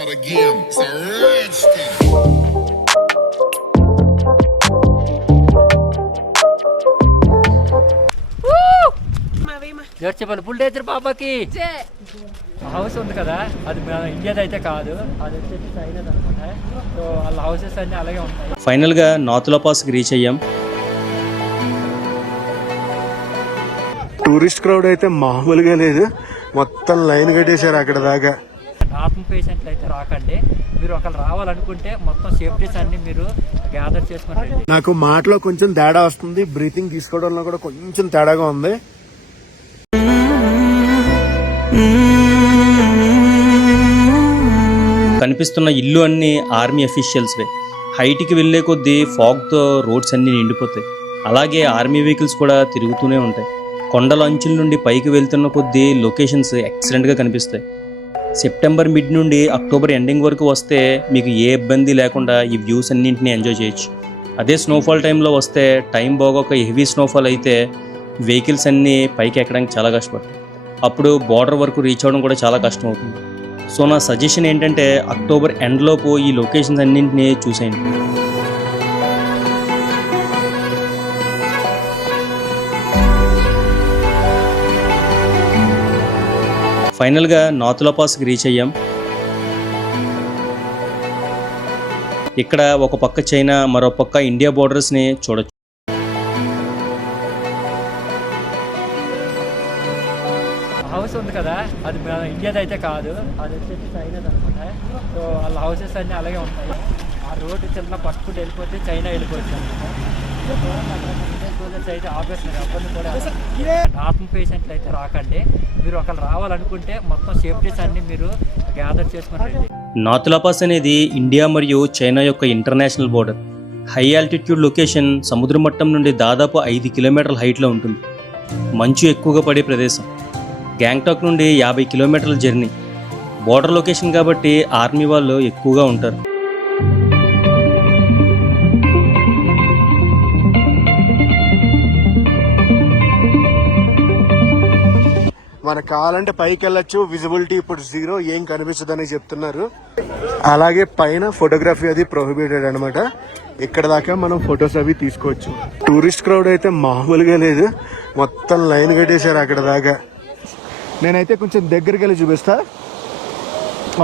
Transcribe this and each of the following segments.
not a game, it's a rich thing. చెప్పాలి బుల్డేజర్ బాబాకి house ఉంది కదా, అది మన ఇండియాది అయితే కాదు, అది వచ్చేసి చైనా అనమాట. సో వాళ్ళ హౌసెస్ అన్నీ అలాగే ఉంటాయి. ఫైనల్గా నాతులా పాస్కి రీచ్ అయ్యాం. టూరిస్ట్ క్రౌడ్ అయితే మామూలుగా లేదు, మొత్తం లైన్ కట్టేశారు అక్కడ దాకా. నార్మల్ పేషెంట్లు అయితే రాకండి, మీరు ఒకరు రావాలనుకుంటే మొత్తం సేఫ్టీస్ అన్ని మీరు గ్యాదర్ చేసుకుని. నాకు మాటలో కొంచెం తేడా వస్తుంది, బ్రీతింగ్ తీసుకోవడంలో కూడా కొంచెం తేడాగా ఉంది. కనిపిస్తున్న ఇల్లు అన్ని ఆర్మీ అఫీషియల్స్వే. హైట్కి వెళ్లే కొద్దీ ఫాగ్తో రోడ్స్ అన్ని నిండిపోతాయి. అలాగే ఆర్మీ వెహికల్స్ కూడా తిరుగుతూనే ఉంటాయి. కొండల అంచుల నుండి పైకి వెళ్తున్న కొద్దీ లొకేషన్స్ ఎక్సలెంట్గా కనిపిస్తాయి. సెప్టెంబర్ మిడ్ నుండి అక్టోబర్ ఎండింగ్ వరకు వస్తే మీకు ఏ ఇబ్బంది లేకుండా ఈ వ్యూస్ అన్నింటినీ ఎంజాయ్ చేయొచ్చు. అదే స్నోఫాల్ టైంలో వస్తే టైం బాగోక హెవీ స్నోఫాల్ అయితే వెహికల్స్ అన్నీ పైకి ఎక్కడానికి చాలా కష్టపడతాయి. అప్పుడు బార్డర్ వరకు రీచ్ అవ్వడం కూడా చాలా కష్టం అవుతుంది. సో నా సజెషన్ ఏంటంటే అక్టోబర్ ఎండ్లోపు ఈ లొకేషన్స్ అన్నింటినీ చూసేయండి. ఫైనల్గా నాతులా పాస్కి రీచ్ అయ్యాం. ఇక్కడ ఒక పక్క చైనా, మరో పక్క ఇండియా బోర్డర్స్ని చూడొచ్చు. హౌస్ ఉంది కదా, అది మన ఇండియాది అయితే కాదు, అది వచ్చేసి చైనా అనమాట. సో వాళ్ళ హౌసెస్ అన్నీ అలాగే ఉంటాయి. ఆ రోడ్డు చిన్న పట్టుకుంటూ వెళ్ళిపోతే చైనా వెళ్ళిపోవచ్చు అనమాట. అయితే ఆపేస్తున్నారు, అబ్బాయి కూడా. నార్మల్ పేషెంట్లు అయితే రాకండి, మీరు ఒకరు రావాలనుకుంటే మొత్తం సేఫ్టీస్ అన్ని మీరు గ్యాదర్ చేసుకుని. నాతులా పాస్ అనేది ఇండియా మరియు చైనా యొక్క international border. High altitude location, సముద్ర మట్టం నుండి దాదాపు 5 కిలోమీటర్ల హైట్లో ఉంటుంది. మంచు ఎక్కువగా పడే ప్రదేశం. గ్యాంగ్టాక్ నుండి 50 కిలోమీటర్ల జర్నీ. బోర్డర్ లొకేషన్ కాబట్టి ఆర్మీ వాళ్ళు ఎక్కువగా ఉంటారు. మనకు కావాలంటే పైకి వెళ్ళొచ్చు, విజిబిలిటీ ఇప్పుడు 0, ఏం కనిపించదని చెప్తున్నారు. అలాగే పైన ఫోటోగ్రఫీ అది ప్రొహిబిటెడ్ అనమాట. ఇక్కడ దాకా మనం ఫొటోస్ అవి తీసుకోవచ్చు. టూరిస్ట్ క్రౌడ్ అయితే మామూలుగా లేదు, మొత్తం లైన్ కట్టేశారు అక్కడ దాకా. నేనైతే కొంచెం దగ్గరికి వెళ్ళి చూపిస్తా.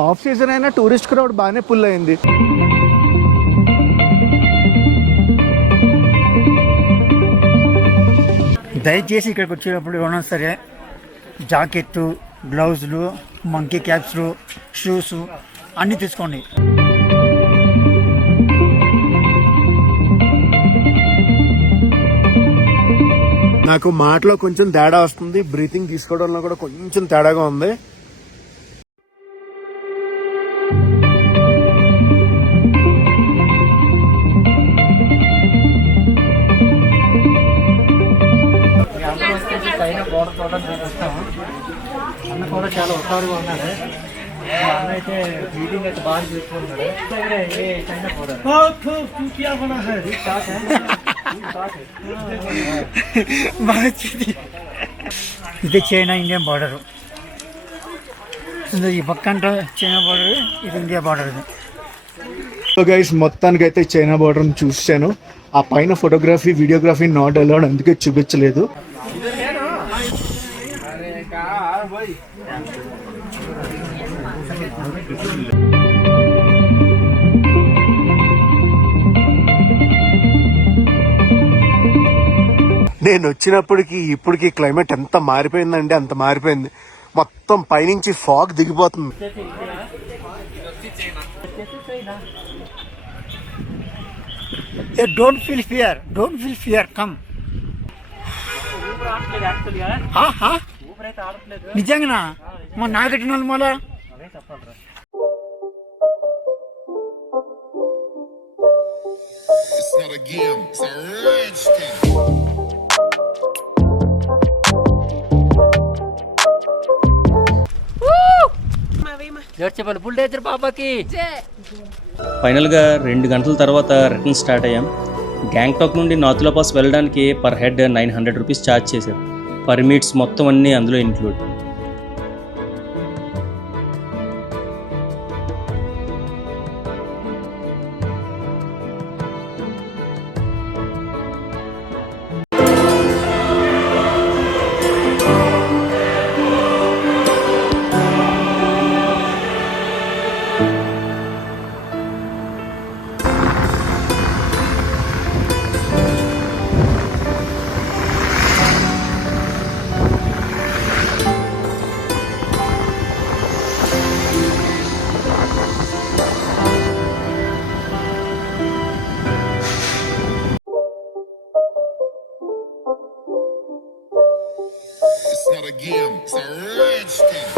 ఆఫ్ సీజన్ అయినా టూరిస్ట్ క్రౌడ్ బాగానే ఫుల్ అయింది. దయచేసి ఇక్కడికి వచ్చేటప్పుడు ఏమన్నా సరే జాకెట్టు, గ్లౌజులు, మంకీ క్యాప్స్లు, షూస్ అన్నీ తీసుకోండి. నాకు మాటలో కొంచెం తేడా వస్తుంది, బ్రీతింగ్ తీసుకోవడంలో కూడా కొంచెం తేడాగా ఉంది. చైనా బోర్డర్ చూడడానికి చూపిస్తాము. అన్న కూడా చాలా ఉత్సాహంగా ఉన్నాడు. అన్న అయితే మీటింగ్ అయితే బాగా చూసుకుంటున్నాడు. చైనా బోర్డర్ ఇది చైనా ఇండియా బార్డరు. ఈ పక్కంట చైనా బార్డర్, ఇది ఇండియా బార్డర్. సో గైస్, మొత్తానికైతే చైనా బార్డర్ చూసాను. ఆ పైన ఫోటోగ్రఫీ, వీడియోగ్రఫీ నాట్ అలౌడ్, అందుకే చూపించలేదు. నేను వచ్చినప్పటికి ఇప్పటికి క్లైమేట్ ఎంత మారిపోయిందంటే అంత మారిపోయింది. మొత్తం పైనుంచి ఫాగ్ దిగిపోతుంది. Don't feel fear, come. నిజంగా మా నాకు కట్టిన వాళ్ళు మళ్ళా It's not a game, it's a rich thing. చెప్పాలి బుల్డేజర్ బాబాకి. ఫైనల్గా 2 గంటల తర్వాత రిటర్న్ స్టార్ట్ అయ్యాం. గ్యాంగ్టాక్ నుండి నాతులా పాస్ వెళ్ళడానికి పర్ హెడ్ 900 రూపీస్ ఛార్జ్ చేశారు. పర్మిట్స్ మొత్తం అన్నీ అందులో include. It's a rich thing.